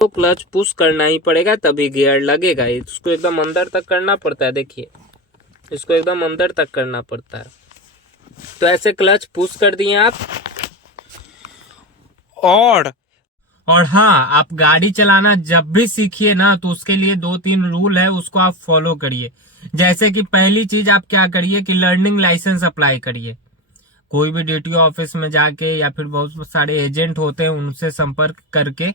तो clutch push करना ही पड़ेगा तभी गियर लगेगा। इसको एकदम अंदर तक करना पड़ता है, देखिए इसको एकदम अंदर तक करना पड़ता है। तो ऐसे क्लच पुश कर दिए आप। और हाँ, आप गाड़ी चलाना जब भी सीखिए ना तो उसके लिए 2-3 रूल है, उसको आप फॉलो करिए। जैसे कि पहली चीज आप क्या करिए कि लर्निंग लाइसेंस अप्लाई करिए। कोई भी डीटीओ ऑफिस में जाके या फिर बहुत सारे एजेंट होते हैं उनसे संपर्क करके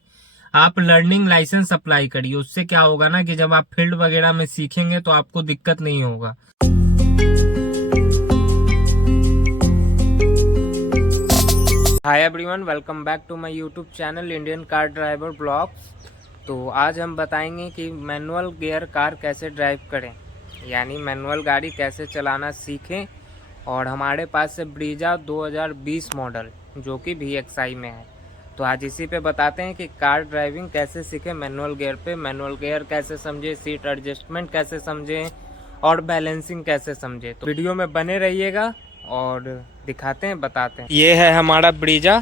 आप लर्निंग लाइसेंस अप्लाई करिए। उससे क्या होगा ना कि जब आप फील्ड वगैरह में सीखेंगे तो आपको दिक्कत नहीं होगा। Hi everyone, welcome back to my YouTube channel Indian car driver blogs. तो आज हम बताएंगे कि मैनुअल गियर कार कैसे ड्राइव करें, यानी मैनुअल गाड़ी कैसे चलाना सीखें। और हमारे पास है ब्रीजा 2020 मॉडल जो कि VXI में है। तो आज इसी पे बताते हैं कि कार ड्राइविंग कैसे सीखें मैनुअल गियर पे, मैनुअल गियर कैसे समझें, सीट एडजस्टमेंट कैसे समझें और बैलेंसिंग कैसे समझें। तो वीडियो में बने रहिएगा और दिखाते हैं, बताते हैं। ये है हमारा ब्रीजा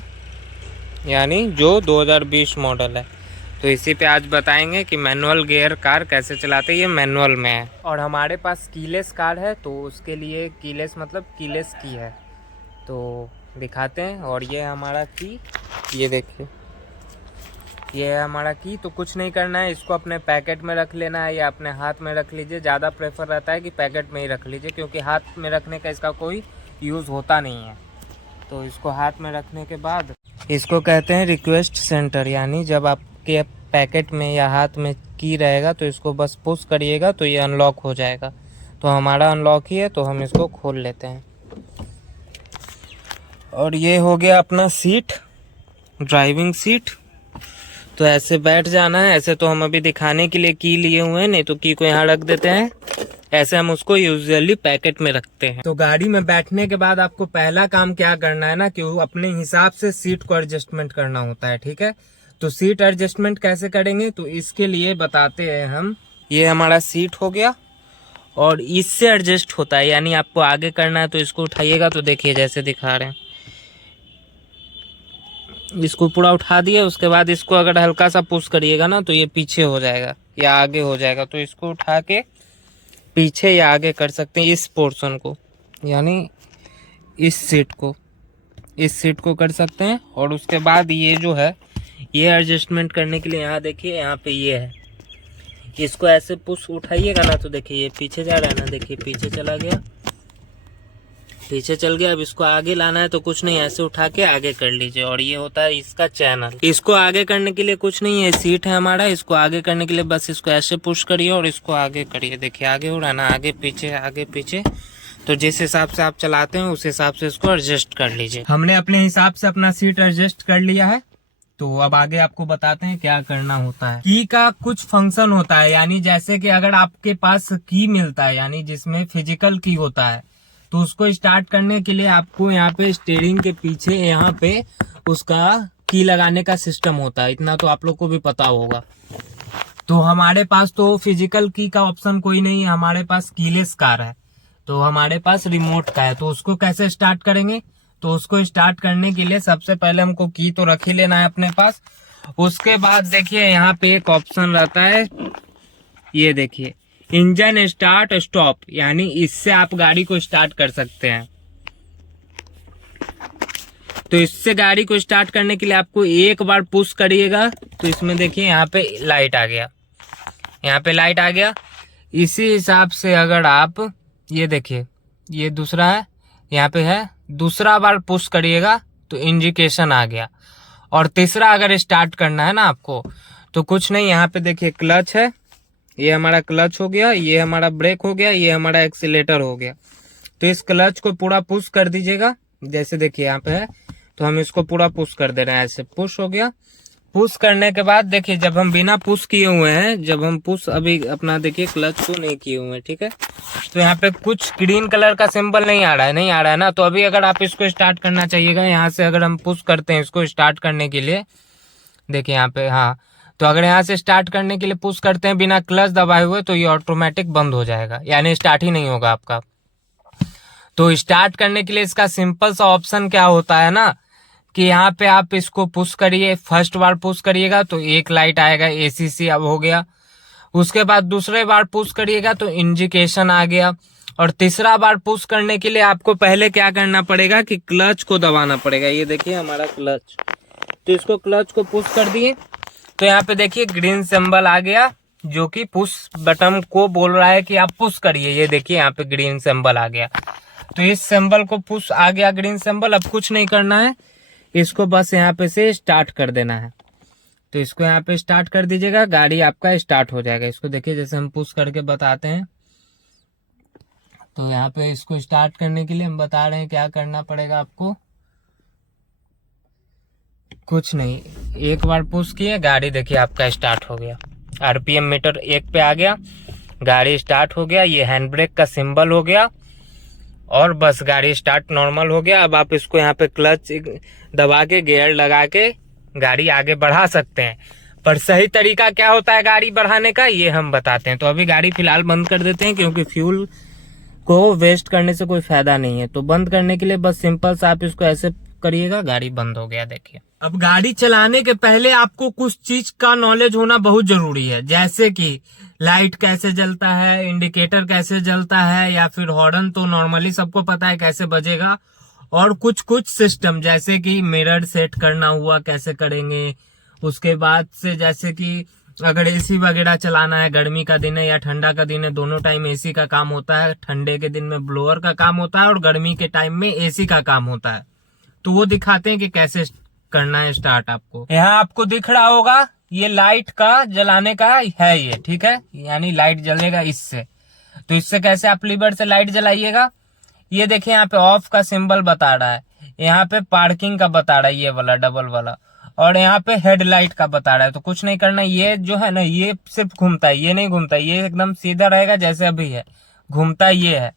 यानी जो 2020 मॉडल है। तो इसी पे आज बताएंगे कि मैनुअल गियर कार कैसे चलाते हैं। ये मैनुअल में है और हमारे पास कीलेस कार है, तो उसके लिए कीलेस मतलब कीलेस की है। तो दिखाते हैं। और ये हमारा की, ये देखिए ये है हमारा की। तो कुछ नहीं करना है, इसको अपने पैकेट में रख लेना है या अपने हाथ में रख लीजिए। ज़्यादा प्रेफर रहता है कि पैकेट में ही रख लीजिए, क्योंकि हाथ में रखने का इसका कोई यूज़ होता नहीं है। तो इसको हाथ में रखने के बाद इसको कहते हैं रिक्वेस्ट सेंटर, यानी जब आपके पैकेट में या हाथ में की रहेगा तो इसको बस पुश करिएगा तो ये अनलॉक हो जाएगा। तो हमारा अनलॉक ही है, तो हम इसको खोल लेते हैं। और ये हो गया अपना सीट, ड्राइविंग सीट। तो ऐसे बैठ जाना है। ऐसे तो हम अभी दिखाने के लिए की लिए हुए हैं, नहीं तो की को यहाँ रख देते हैं। ऐसे हम उसको यूजुअली पैकेट में रखते हैं। तो गाड़ी में बैठने के बाद आपको पहला काम क्या करना है ना कि वो अपने हिसाब से सीट को एडजस्टमेंट करना होता है, ठीक है। तो सीट एडजस्टमेंट कैसे करेंगे तो इसके लिए बताते हैं हम। ये हमारा सीट हो गया और इससे एडजस्ट होता है, यानी आपको आगे करना है तो इसको उठाइएगा। तो देखिए जैसे दिखा रहे हैं, इसको पूरा उठा दिया। उसके बाद इसको अगर हल्का सा पुश करिएगा ना तो ये पीछे हो जाएगा या आगे हो जाएगा। तो इसको उठा के पीछे या आगे कर सकते हैं इस पोर्शन को, यानी इस सीट को कर सकते हैं। और उसके बाद ये जो है ये एडजस्टमेंट करने के लिए यहाँ देखिए, यहाँ पे ये है। इसको ऐसे पुश उठाइएगा ना तो देखिए ये पीछे जा रहा है ना, देखिए पीछे चला गया, पीछे चल गया। अब इसको आगे लाना है तो कुछ नहीं, ऐसे उठा के आगे कर लीजिए। और ये होता है इसका चैनल। इसको आगे करने के लिए कुछ नहीं है, सीट है हमारा। इसको आगे करने के लिए बस इसको ऐसे पुश करिए और इसको आगे करिए। देखिए आगे हो रहा है ना, आगे पीछे। तो जिस हिसाब से आप चलाते हैं उस हिसाब से इसको एडजस्ट कर लीजिए। हमने अपने हिसाब से अपना सीट एडजस्ट कर लिया है। तो अब आगे आपको बताते हैं क्या करना होता है। की का कुछ फंक्शन होता है, यानी जैसे कि अगर आपके पास की मिलता है, यानी जिसमें फिजिकल की होता है, तो उसको स्टार्ट करने के लिए आपको यहाँ पे स्टीयरिंग के पीछे यहाँ पे उसका की लगाने का सिस्टम होता है। इतना तो आप लोग को भी पता होगा। तो हमारे पास तो फिजिकल की का ऑप्शन कोई नहीं है, हमारे पास कीलेस कार है। तो हमारे पास रिमोट का है। तो उसको कैसे स्टार्ट करेंगे, तो उसको स्टार्ट करने के लिए सबसे पहले हमको की तो रख ही लेना है अपने पास। उसके बाद देखिए यहाँ पे एक ऑप्शन रहता है, ये देखिए इंजन स्टार्ट स्टॉप, यानी इससे आप गाड़ी को स्टार्ट कर सकते हैं। तो इससे गाड़ी को स्टार्ट करने के लिए आपको एक बार पुश करिएगा तो इसमें देखिए यहाँ पे लाइट आ गया, यहाँ पे लाइट आ गया। इसी हिसाब से अगर आप ये देखिए ये दूसरा है, यहाँ पे है, दूसरा बार पुश करिएगा तो इंडिकेशन आ गया। और तीसरा अगर स्टार्ट करना है ना आपको तो कुछ नहीं, यहाँ पे देखिए क्लच है, ये हमारा क्लच हो गया, ये हमारा ब्रेक हो गया, ये हमारा एक्सीलेटर हो गया। तो इस क्लच को पूरा पुश कर दीजिएगा। जैसे देखिए यहाँ पे है, तो हम इसको पूरा पुश कर दे रहे हैं। ऐसे पुश हो गया। पुश करने के बाद देखिए जब हम बिना पुश किए हुए हैं, जब हम पुश अभी अपना देखिए क्लच को नहीं किए हुए हैं, ठीक है, तो यहाँ पे कुछ ग्रीन कलर का सिंबल नहीं आ रहा है ना। तो अभी अगर आप इसको स्टार्ट करना चाहिएगा, यहाँ से अगर हम पुश करते हैं इसको स्टार्ट करने के लिए, देखिए यहाँ पे, हाँ, तो अगर यहाँ से स्टार्ट करने के लिए पुश करते हैं बिना क्लच दबाए हुए तो ये ऑटोमेटिक बंद हो जाएगा, यानी स्टार्ट ही नहीं होगा आपका। तो स्टार्ट करने के लिए इसका सिंपल सा ऑप्शन क्या होता है ना कि यहाँ पे आप इसको पुश करिए, फर्स्ट बार पुश करिएगा तो एक लाइट आएगा ACC अब हो गया, उसके बाद दूसरे बार पुश करिएगा तो इंडिकेशन आ गया, और तीसरा बार पुश करने के लिए आपको पहले क्या करना पड़ेगा कि क्लच को दबाना पड़ेगा। ये देखिए हमारा क्लच, तो इसको क्लच को पुश कर दिए तो यहाँ पे देखिए ग्रीन सिंबल आ गया जो कि पुश बटन को बोल रहा है कि आप पुश करिए। ये देखिए यहाँ पे ग्रीन सिंबल आ गया, तो इस सिंबल को पुश आ गया ग्रीन सिंबल। अब कुछ नहीं करना है, इसको बस यहाँ पे से स्टार्ट कर देना है। तो इसको यहाँ पे स्टार्ट कर दीजिएगा, गाड़ी आपका स्टार्ट हो जाएगा। इसको देखिए जैसे हम पुश करके बताते हैं, तो यहाँ पे इसको स्टार्ट करने के लिए हम बता रहे हैं क्या करना पड़ेगा आपको। कुछ नहीं, एक बार पुश किए, गाड़ी देखिए आपका स्टार्ट हो गया, RPM मीटर 1 पे आ गया, गाड़ी स्टार्ट हो गया, ये हैंड ब्रेक का सिंबल हो गया और बस गाड़ी स्टार्ट नॉर्मल हो गया। अब आप इसको यहाँ पे क्लच दबा के गियर लगा के गाड़ी आगे बढ़ा सकते हैं, पर सही तरीका क्या होता है गाड़ी बढ़ाने का ये हम बताते हैं। तो अभी गाड़ी फिलहाल बंद कर देते हैं क्योंकि फ्यूल को वेस्ट करने से कोई फायदा नहीं है। तो बंद करने के लिए बस सिंपल सा आप इसको ऐसे करिएगा, गाड़ी बंद हो गया। देखिए अब गाड़ी चलाने के पहले आपको कुछ चीज का नॉलेज होना बहुत जरूरी है, जैसे कि लाइट कैसे जलता है, इंडिकेटर कैसे जलता है, या फिर हॉर्न तो नॉर्मली सबको पता है कैसे बजेगा, और कुछ कुछ सिस्टम जैसे कि मिरर सेट करना हुआ कैसे करेंगे। उसके बाद से जैसे कि अगर AC वगैरह चलाना है, गर्मी का दिन है या ठंडा का दिन है, दोनों टाइम AC का काम होता है। ठंडे के दिन में ब्लोअर का काम होता है और गर्मी के टाइम में AC का काम होता है। तो वो दिखाते हैं कि कैसे करना है स्टार्ट। आपको यहाँ आपको दिख रहा होगा ये लाइट का जलाने का है ये, ठीक है, यानी लाइट जलेगा इससे। तो इससे कैसे आप लीवर से लाइट जलाइएगा, ये देखिए यहाँ पे ऑफ का सिंबल बता रहा है, यहाँ पे पार्किंग का बता रहा है ये वाला डबल वाला, और यहाँ पे हेडलाइट का बता रहा है। तो कुछ नहीं करना, ये जो है ना ये सिर्फ घूमता है, ये नहीं घूमता, ये एकदम सीधा रहेगा जैसे अभी है, घूमता ये है।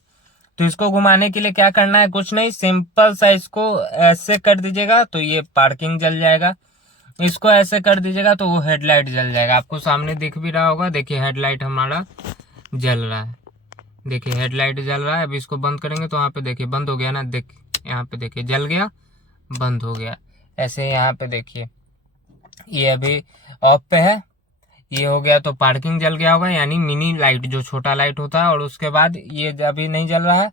तो इसको घुमाने के लिए क्या करना है, कुछ नहीं, सिंपल सा इसको ऐसे कर दीजिएगा तो ये पार्किंग जल जाएगा, इसको ऐसे कर दीजिएगा तो वो हेडलाइट जल जाएगा। आपको सामने दिख भी रहा होगा, देखिए हेडलाइट हमारा जल रहा है, देखिए हेडलाइट जल रहा है। अब इसको बंद करेंगे तो यहाँ पे देखिए बंद हो गया ना, देख यहाँ पे देखिए जल गया, बंद हो गया। ऐसे यहाँ पे देखिए ये अभी ऑफ पे है, ये हो गया तो पार्किंग जल गया होगा, यानी मिनी लाइट जो छोटा लाइट होता है। और उसके बाद ये अभी नहीं जल रहा है।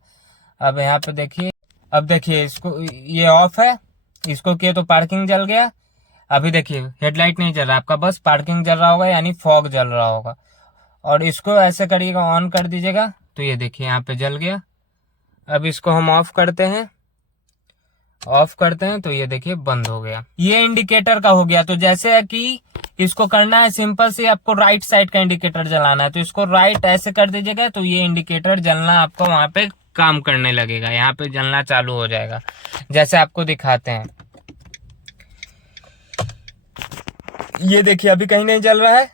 अब यहाँ पे देखिए, अब देखिए इसको, ये ऑफ है, इसको किए तो पार्किंग जल गया। अभी देखिए हेडलाइट नहीं जल रहा आपका, बस पार्किंग जल रहा होगा, यानी फॉग जल रहा होगा। और इसको ऐसे करिएगा, ऑन कर दीजिएगा तो ये देखिए यहाँ पे जल गया। अब इसको हम ऑफ करते हैं, ऑफ करते हैं तो ये देखिए बंद हो गया। ये इंडिकेटर का हो गया। तो जैसे कि इसको करना है सिंपल से, आपको राइट साइड का इंडिकेटर जलाना है, तो इसको राइट ऐसे कर दीजिएगा तो ये इंडिकेटर जलना आपको वहां पे काम करने लगेगा, यहाँ पे जलना चालू हो जाएगा। जैसे आपको दिखाते हैं, ये देखिए अभी कहीं नहीं जल रहा है,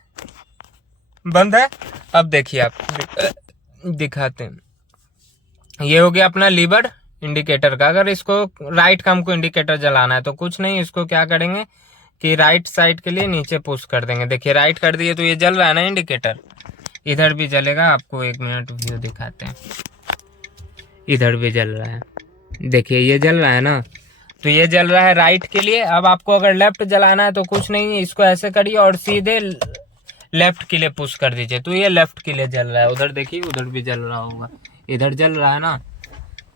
बंद है। अब देखिए आप दिखाते हैं, ये हो गया अपना लीवर इंडिकेटर का। अगर इसको राइट का हमको इंडिकेटर जलाना है तो कुछ नहीं, इसको क्या करेंगे कि राइट साइड के लिए नीचे पुश कर देंगे। देखिए राइट कर दिए तो ये जल रहा है ना इंडिकेटर, इधर भी जलेगा। आपको 1 मिनट व्यू दिखाते हैं, इधर भी जल रहा है, देखिए ये जल रहा है ना, तो ये जल रहा है राइट के लिए। अब आपको अगर लेफ्ट जलाना है तो कुछ नहीं, इसको ऐसे करिए और सीधे लेफ्ट के लिए पुश कर दीजिए तो ये लेफ्ट के लिए जल रहा है। उधर देखिए उधर भी जल रहा होगा, इधर जल रहा है ना,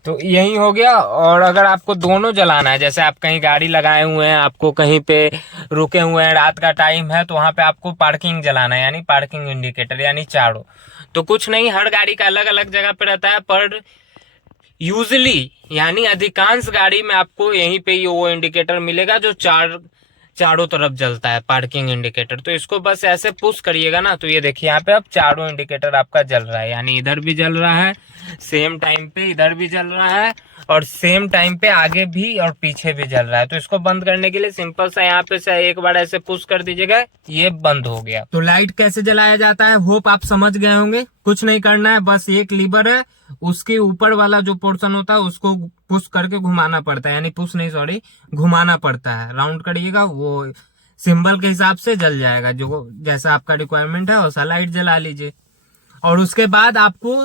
तो यही हो गया। और अगर आपको दोनों जलाना है, जैसे आप कहीं गाड़ी लगाए हुए हैं, आपको कहीं पे रुके हुए हैं, रात का टाइम है, तो वहां पे आपको पार्किंग जलाना है, यानी पार्किंग इंडिकेटर, यानी चारों। तो कुछ नहीं, हर गाड़ी का अलग अलग जगह पे रहता है, पर यूजली यानी अधिकांश गाड़ी में आपको यहीं पे ये वो इंडिकेटर मिलेगा जो चारों तरफ जलता है, पार्किंग इंडिकेटर। तो इसको बस ऐसे पुश करिएगा ना, तो ये देखिए यहाँ पे अब चारों इंडिकेटर आपका जल रहा है, यानी इधर भी जल रहा है, सेम टाइम पे इधर भी जल रहा है, और सेम टाइम पे आगे भी और पीछे भी जल रहा है। तो इसको बंद करने के लिए सिंपल सा यहाँ पे से एक बार ऐसे पुश कर दीजिएगा, ये बंद हो गया। तो लाइट कैसे जलाया जाता है होप आप समझ गए होंगे। कुछ नहीं करना है, बस एक लीवर है, उसके ऊपर वाला जो पोर्शन होता है उसको पुश करके घुमाना पड़ता है, यानी पुश नहीं सॉरी घुमाना पड़ता है। राउंड करिएगा, वो सिंबल के हिसाब से जल जाएगा, जो जैसा आपका रिक्वायरमेंट है वैसा लाइट जला लीजिए। और उसके बाद आपको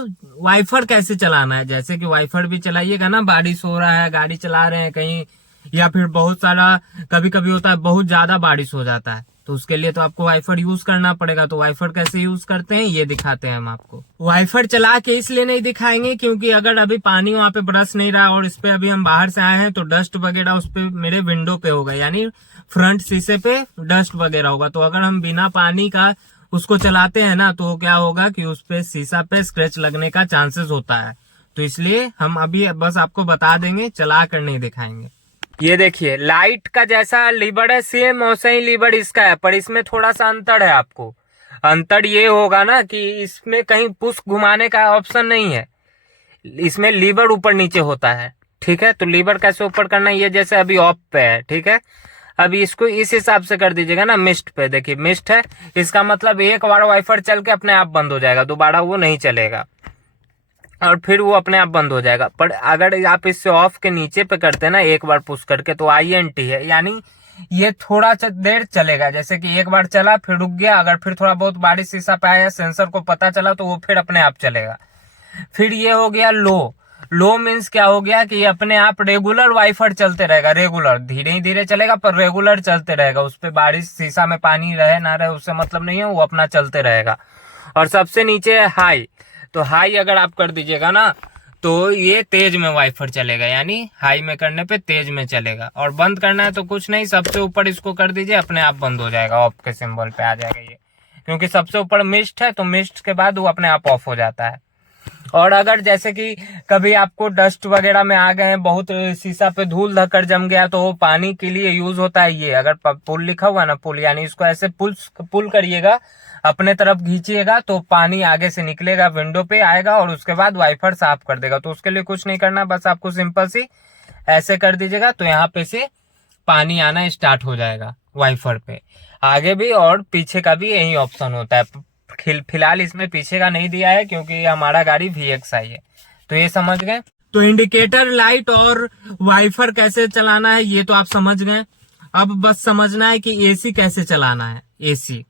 वाइफर कैसे चलाना है, जैसे कि वाइफर भी चलाइएगा ना, बारिश हो रहा है, गाड़ी चला रहे हैं, कहीं या फिर बहुत सारा कभी कभी होता है बहुत ज्यादा बारिश हो जाता है, तो उसके लिए तो आपको वाइफर यूज करना पड़ेगा। तो वाइफर कैसे यूज करते हैं ये दिखाते हैं हम आपको। वाइफर चला के इसलिए नहीं दिखाएंगे क्योंकि अगर अभी पानी वहां पे बरस नहीं रहा और इस पे अभी हम बाहर से आए हैं तो डस्ट वगैरह उस पे मेरे विंडो पे होगा, यानी फ्रंट शीशे पे डस्ट वगैरह होगा। तो अगर हम बिना पानी का उसको चलाते हैं ना तो क्या होगा कि उस पे शीशा पे स्क्रैच लगने का चांसेस होता है। तो इसलिए हम अभी बस आपको बता देंगे, चला कर नहीं दिखाएंगे। ये देखिए लाइट का जैसा लीवर है सेम वैसा ही लीवर इसका है, पर इसमें थोड़ा सा अंतर है। आपको अंतर ये होगा ना कि इसमें कहीं पुश घुमाने का ऑप्शन नहीं है, इसमें लीवर ऊपर नीचे होता है। ठीक है, तो लीवर कैसे ऊपर करना है, ये जैसे अभी ऑफ पे है। ठीक है, अभी इसको इस हिसाब से कर दीजिएगा ना, मिस्ट पे। देखिए मिस्ट है, इसका मतलब एक बार वाइफर चल के अपने आप बंद हो जाएगा, दोबारा वो नहीं चलेगा और फिर वो अपने आप बंद हो जाएगा। पर अगर आप इससे ऑफ के नीचे पे करते हैं ना एक बार पुश करके, तो INT है, यानी ये थोड़ा देर चलेगा। जैसे कि एक बार चला फिर रुक गया, अगर फिर थोड़ा बहुत बारिश शीशा पे आया सेंसर को पता चला तो वो फिर अपने आप चलेगा। फिर ये हो गया लो। लो मीन्स क्या हो गया कि अपने आप रेगुलर वाइफर चलते रहेगा, रेगुलर, धीरे ही धीरे चलेगा पर रेगुलर चलते रहेगा। उस पे बारिश शीशा में पानी रहे ना रहे उससे मतलब नहीं है, वो अपना चलते रहेगा। और सबसे नीचे है हाई, तो हाई अगर आप कर दीजिएगा ना तो ये तेज में वाइफर चलेगा, यानी हाई में करने पे तेज में चलेगा। और बंद करना है तो कुछ नहीं, सबसे ऊपर इसको कर दीजिए, अपने आप बंद हो जाएगा, ऑफ के सिंबल पे आ जाएगा ये, क्योंकि सबसे ऊपर मिस्ट है तो मिस्ट के बाद वो अपने आप ऑफ हो जाता है। और अगर जैसे कि कभी आपको डस्ट वगैरह में आ गए हैं, बहुत शीशा पे धूल धक्कर जम गया, तो वो पानी के लिए यूज होता है। ये अगर पुल लिखा हुआ ना, पुल, यानी इसको ऐसे पुल करिएगा, अपने तरफ खींचिएगा तो पानी आगे से निकलेगा, विंडो पे आएगा और उसके बाद वाइफर साफ कर देगा। तो उसके लिए कुछ नहीं करना, बस आपको सिंपल सी ऐसे कर दीजिएगा तो यहाँ पे से पानी आना स्टार्ट हो जाएगा वाइफर पे। आगे भी और पीछे का भी यही ऑप्शन होता है। फिलहाल इसमें पीछे का नहीं दिया है क्योंकि हमारा गाड़ी VXI है। तो ये समझ गए। तो इंडिकेटर लाइट और वाइफर कैसे चलाना है ये तो आप समझ गए। अब बस समझना है कि AC कैसे चलाना है, AC।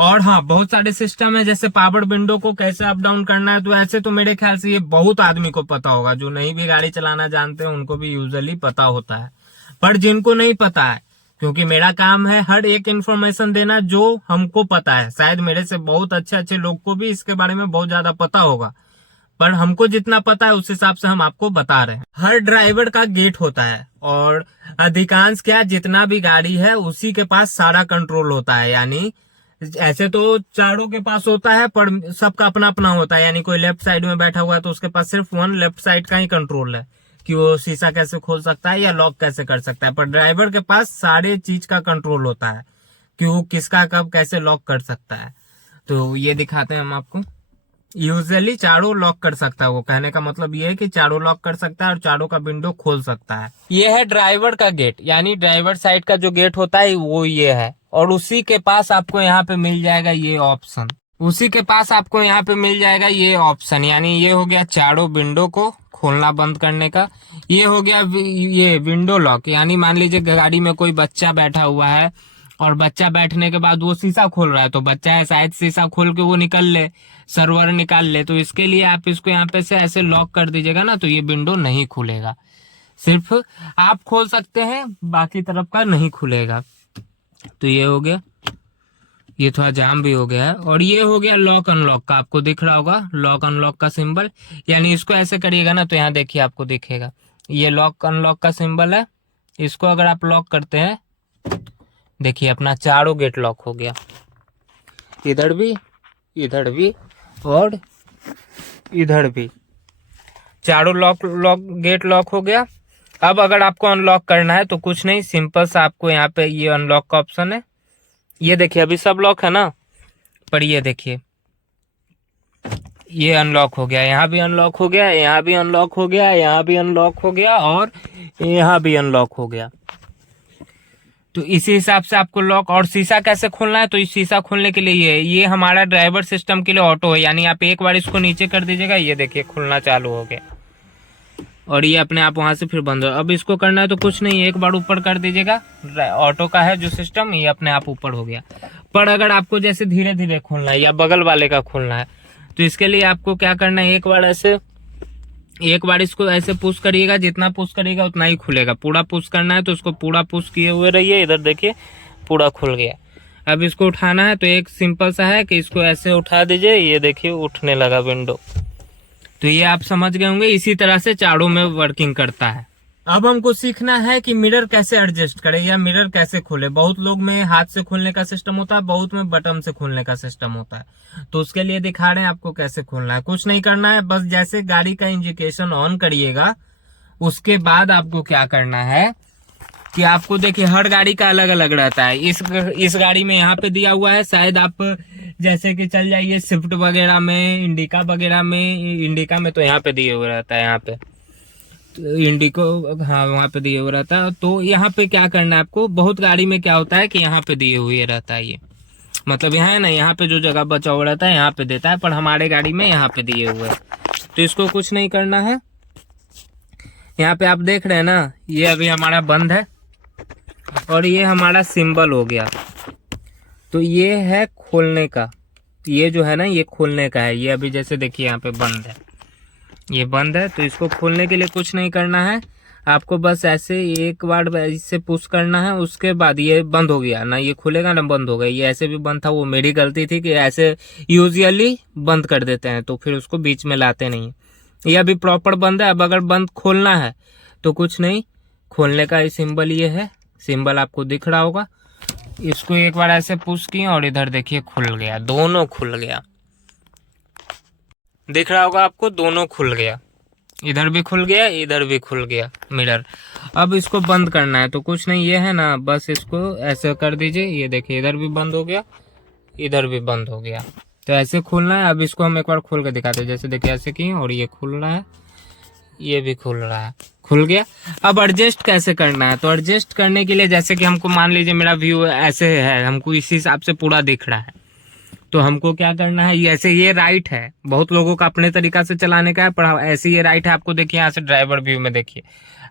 और हाँ, बहुत सारे सिस्टम है, जैसे पावर विंडो को कैसे अप डाउन करना है। तो ऐसे तो मेरे ख्याल से ये बहुत आदमी को पता होगा, जो नहीं भी गाड़ी चलाना जानते हैं उनको भी यूजुअली पता होता है। पर जिनको नहीं पता है, क्योंकि मेरा काम है हर एक इन्फॉर्मेशन देना जो हमको पता है, शायद मेरे से बहुत अच्छे अच्छे लोग को भी इसके बारे में बहुत ज्यादा पता होगा, पर हमको जितना पता है उस हिसाब से हम आपको बता रहे हैं। हर ड्राइवर का गेट होता है और अधिकांश क्या जितना भी गाड़ी है उसी के पास सारा कंट्रोल होता है। यानी ऐसे तो चारों के पास होता है पर सबका अपना अपना होता है। यानी कोई लेफ्ट साइड में बैठा हुआ है तो उसके पास सिर्फ लेफ्ट साइड का ही कंट्रोल है कि वो शीशा कैसे खोल सकता है या लॉक कैसे कर सकता है। पर ड्राइवर के पास सारे चीज का कंट्रोल होता है कि वो किसका कब कैसे लॉक कर सकता है। तो ये दिखाते हैं हम आपको। यूजुअली चारों लॉक कर सकता है, वो कहने का मतलब ये है कि चारों लॉक कर सकता है और चारों का विंडो खोल सकता है। ये है ड्राइवर का गेट, यानी ड्राइवर साइड का जो गेट होता है वो ये है। और उसी के पास आपको यहाँ पे मिल जाएगा ये ऑप्शन, उसी के पास आपको यहाँ पे मिल जाएगा ये ऑप्शन। यानी ये हो गया चारों विंडो को खोलना बंद करने का। ये हो गया ये विंडो लॉक, यानी मान लीजिए गाड़ी में कोई बच्चा बैठा हुआ है और बच्चा बैठने के बाद वो शीशा खोल रहा है, तो बच्चा है शायद शीशा खोल के वो निकल ले, सर्वर निकाल ले, तो इसके लिए आप इसको यहाँ पे से ऐसे लॉक कर दीजिएगा ना तो ये विंडो नहीं खुलेगा। सिर्फ आप खोल सकते हैं, बाकी तरफ का नहीं खुलेगा। तो ये हो गया, ये थोड़ा जाम भी हो गया है। और ये हो गया लॉक अनलॉक का, आपको दिख रहा होगा लॉक अनलॉक का सिंबल। यानी इसको ऐसे करिएगा ना तो यहाँ देखिए आपको दिखेगा ये लॉक अनलॉक का सिंबल है। इसको अगर आप लॉक करते हैं, देखिए अपना चारों गेट लॉक हो गया, इधर भी और इधर भी, चारों गेट लॉक हो गया। अब अगर आपको अनलॉक करना है तो कुछ नहीं, सिंपल सा आपको यहाँ पे ये अनलॉक का ऑप्शन है। ये देखिए अभी सब लॉक है ना, पर ये देखिए ये अनलॉक हो गया, यहाँ भी अनलॉक हो गया, यहाँ भी अनलॉक हो गया, यहाँ भी अनलॉक हो गया और यहाँ भी अनलॉक हो गया। तो इसी हिसाब से आपको लॉक। और शीशा कैसे खोलना है, तो इस शीशा खोलने के लिए ये हमारा ड्राइवर सिस्टम के लिए ऑटो है। यानी आप एक बार इसको नीचे कर दीजिएगा, ये देखिए खुलना चालू हो गया और ये अपने आप वहां से फिर बंद हो। अब इसको करना है तो कुछ नहीं, एक बार ऊपर कर दीजिएगा, ऑटो का है जो सिस्टम, ये अपने आप ऊपर हो गया। पर अगर आपको जैसे धीरे धीरे खोलना है या बगल वाले का खोलना है तो इसके लिए आपको क्या करना है, एक बार ऐसे एक बार इसको ऐसे पुश करिएगा, जितना पुश करिएगा उतना ही खुलेगा। पूरा पुश करना है तो इसको पूरा पुश किए हुए रहिए। इधर देखिए पूरा खुल गया। अब इसको उठाना है तो एक सिंपल सा है कि इसको ऐसे उठा दीजिए, ये देखिए उठने लगा विंडो। तो ये आप समझ गए होंगे, इसी तरह से चारों में वर्किंग करता है। अब हमको सीखना है कि मिरर कैसे एडजस्ट करें या मिरर कैसे खोले। बहुत लोग में हाथ से खोलने का सिस्टम होता है, बहुत में बटन से खोलने का सिस्टम होता है। तो उसके लिए दिखा रहे हैं आपको कैसे खोलना है। कुछ नहीं करना है, बस जैसे गाड़ी का इंडिकेशन ऑन करिएगा उसके बाद आपको क्या करना है कि आपको देखिए हर गाड़ी का अलग अलग रहता है। इस गाड़ी में यहाँ पे दिया हुआ है, शायद आप जैसे कि चल जाइए स्विफ्ट वगैरह में, इंडिका वगैरह में। इंडिका में तो यहाँ पे दिए हुए रहता है, यहाँ पे तो इंडिको, हाँ वहाँ पे दिए हुए रहता है। तो यहाँ पे क्या करना है आपको, बहुत गाड़ी में क्या होता है कि यहाँ पे दिए हुए रहता है, ये मतलब यहाँ है ना, यहाँ पे जो जगह बचा हुआ रहता है यहाँ पे देता है, पर हमारे गाड़ी में यहाँ पे दिए हुए है। तो इसको कुछ नहीं करना है। यहाँ पे आप देख रहे हैं ना, ये अभी हमारा बंद है और ये हमारा सिंबल हो गया। तो ये है खोलने का, ये जो है ना ये खोलने का है। ये अभी जैसे देखिए यहाँ पे बंद है, ये बंद है। तो इसको खोलने के लिए कुछ नहीं करना है आपको, बस ऐसे एक बार इससे पुश करना है। उसके बाद ये बंद हो गया ना, ये खुलेगा ना बंद हो गया। ये ऐसे भी बंद था, वो मेरी गलती थी कि ऐसे यूजुअली बंद कर देते हैं तो फिर उसको बीच में लाते नहीं। ये अभी प्रॉपर बंद है। अब अगर बंद खोलना है तो कुछ नहीं, खोलने का सिंबल ये है, सिंबल आपको दिख रहा होगा। इसको एक बार ऐसे पुश किए और इधर देखिए खुल गया, दोनों खुल गया, दिख रहा होगा आपको, दोनों खुल गया। इधर भी खुल गया, इधर भी खुल गया मिरर। अब इसको बंद करना है तो कुछ नहीं, ये है ना, बस इसको ऐसे कर दीजिए। ये देखिए इधर भी बंद हो गया, इधर भी बंद हो गया। तो ऐसे खोलना है। अब इसको हम एक बार खोल के दिखाते हैं, जैसे देखिए ऐसे किए और ये खुल रहा है, ये भी खुल रहा है, खुल गया। अब एडजस्ट कैसे करना है, तो एडजस्ट करने के लिए जैसे कि हमको मान लीजिए मेरा व्यू ऐसे है, हमको इसी हिसाब से पूरा दिख रहा है। तो हमको क्या करना है, ऐसे ये राइट है, बहुत लोगों का अपने तरीका से चलाने का है, पर ऐसे ये राइट है। आपको देखिए यहाँ से ड्राइवर व्यू में देखिए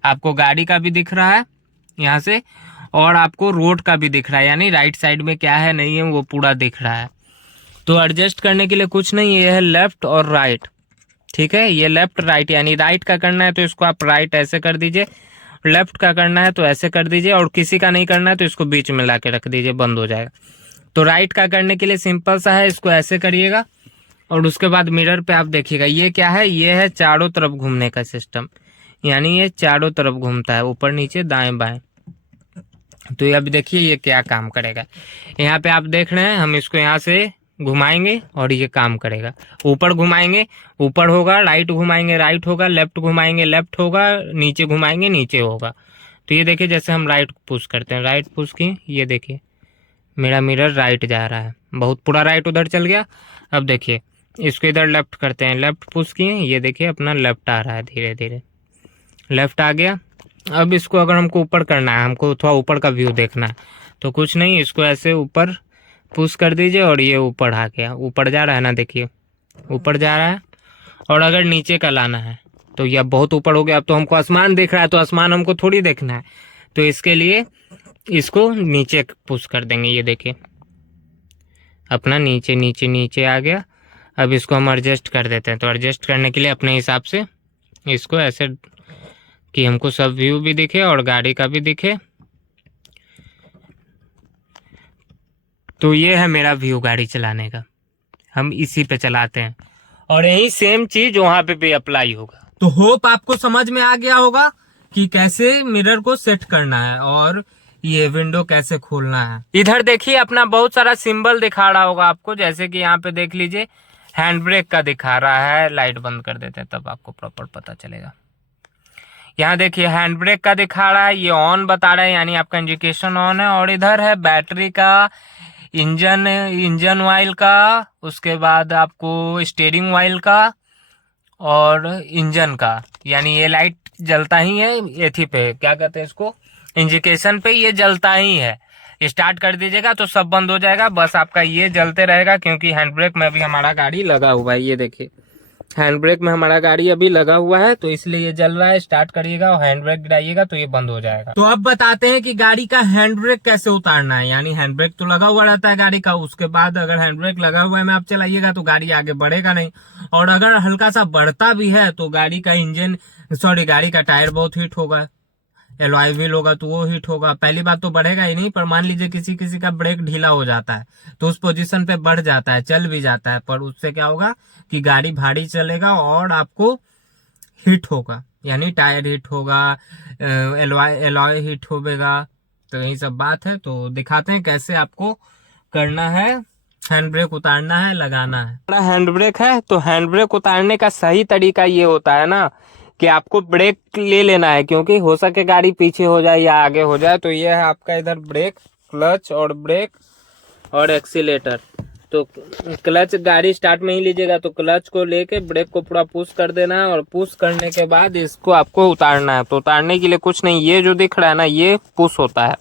आपको गाड़ी का भी दिख रहा है यहाँ से, और आपको रोड का भी दिख रहा है, यानी राइट साइड में क्या है नहीं है वो पूरा दिख रहा है। तो एडजस्ट करने के लिए कुछ नहीं, ये है लेफ्ट और राइट, ठीक है। ये लेफ्ट राइट, यानी राइट का करना है तो इसको आप राइट ऐसे कर दीजिए, लेफ्ट का करना है तो ऐसे कर दीजिए, और किसी का नहीं करना है तो इसको बीच में ला के रख दीजिए, बंद हो जाएगा। तो राइट का करने के लिए सिंपल सा है, इसको ऐसे करिएगा और उसके बाद मिरर पे आप देखिएगा ये क्या है, ये है चारों तरफ घूमने का सिस्टम, यानी ये चारों तरफ घूमता है, ऊपर नीचे दाएं बाएं। तो ये अब देखिए ये क्या काम करेगा। यहाँ पे आप देख रहे हैं, हम इसको यहाँ से घुमाएंगे और ये काम करेगा। ऊपर घुमाएंगे ऊपर होगा, राइट घुमाएंगे राइट होगा, लेफ्ट घुमाएंगे लेफ्ट होगा, नीचे घुमाएंगे नीचे होगा। तो ये देखिए जैसे हम राइट पुश करते हैं, राइट पुश किए, ये देखिए मेरा मिरर राइट जा रहा है, बहुत पूरा राइट उधर चल गया। अब देखिए इसको इधर लेफ्ट करते हैं, लेफ्ट पुश किए, ये देखिए अपना लेफ्ट आ रहा है, धीरे धीरे लेफ्ट आ गया। अब इसको अगर हमको ऊपर करना है, हमको थोड़ा ऊपर का व्यू देखना है, तो कुछ नहीं, इसको ऐसे ऊपर पुश कर दीजिए और ये ऊपर आ गया, ऊपर जा रहा है ना, देखिए ऊपर जा रहा है। और अगर नीचे का लाना है तो यह बहुत ऊपर हो गया, अब तो हमको आसमान दिख रहा है, तो आसमान हमको थोड़ी देखना है, तो इसके लिए इसको नीचे पुश कर देंगे। ये देखिए अपना नीचे नीचे नीचे आ गया। अब इसको हम एडजस्ट कर देते हैं। तो एडजस्ट करने के लिए अपने हिसाब से इसको ऐसे कि हमको सब व्यू भी दिखे और गाड़ी का भी दिखे। तो ये है मेरा व्यू गाड़ी चलाने का, हम इसी पे चलाते हैं और यही सेम चीज वहां पे भी अप्लाई होगा। तो होप आपको समझ में आ गया होगा कि कैसे मिरर को सेट करना है और ये विंडो कैसे खोलना है। इधर देखिए अपना बहुत सारा सिंबल दिखा रहा होगा आपको, जैसे कि यहाँ पे देख लीजिए हैंड ब्रेक का दिखा रहा है। लाइट बंद कर देते हैं तब आपको प्रॉपर पता चलेगा। यहाँ देखिए हैंड ब्रेक का दिखा रहा है, ये ऑन बता रहा है, यानी आपका इंडिकेशन ऑन है। और इधर है बैटरी का, इंजन ऑयल का, उसके बाद आपको स्टीयरिंग ऑयल का और इंजन का, यानी ये लाइट जलता ही है एथी पे, क्या कहते हैं इसको, इंडिकेशन पे ये जलता ही है। स्टार्ट कर दीजिएगा तो सब बंद हो जाएगा, बस आपका ये जलते रहेगा, क्योंकि हैंड ब्रेक में भी हमारा गाड़ी लगा हुआ है। ये देखिए हैंड ब्रेक में हमारा गाड़ी अभी लगा हुआ है तो इसलिए ये जल रहा है। स्टार्ट करिएगा और हैंड ब्रेक गिराइएगा तो ये बंद हो जाएगा। तो अब बताते हैं कि गाड़ी का हैंड ब्रेक कैसे उतारना है। यानी हैंड ब्रेक तो लगा हुआ रहता है गाड़ी का, उसके बाद अगर हैंड ब्रेक लगा हुआ है में आप चलाइएगा तो गाड़ी आगे बढ़ेगा नहीं, और अगर हल्का सा बढ़ता भी है तो गाड़ी का टायर बहुत हीट होगा, एलॉय व्हील होगा तो वो हीट होगा। पहली बात तो बढ़ेगा ही नहीं, पर मान लीजिए किसी किसी का ब्रेक ढीला हो जाता है तो उस पोजीशन पे बढ़ जाता है, चल भी जाता है, पर उससे क्या होगा कि गाड़ी भारी चलेगा और आपको हीट होगा, यानी टायर हीट होगा, एलॉय हीट होगा। तो यही सब बात है। तो दिखाते हैं कैसे आपको करना है, हैंड ब्रेक उतारना है, लगाना है। बड़ा हैंड ब्रेक है तो हैंड ब्रेक उतारने का सही तरीका ये होता है ना कि आपको ब्रेक ले लेना है, क्योंकि हो सके गाड़ी पीछे हो जाए या आगे हो जाए। तो ये है आपका इधर ब्रेक, क्लच और ब्रेक और एक्सीलेटर। तो क्लच गाड़ी स्टार्ट में ही लीजिएगा तो क्लच को लेके ब्रेक को पूरा पुश कर देना है, और पुश करने के बाद इसको आपको उतारना है। तो उतारने के लिए कुछ नहीं, ये जो दिख रहा है ना ये पुश होता है,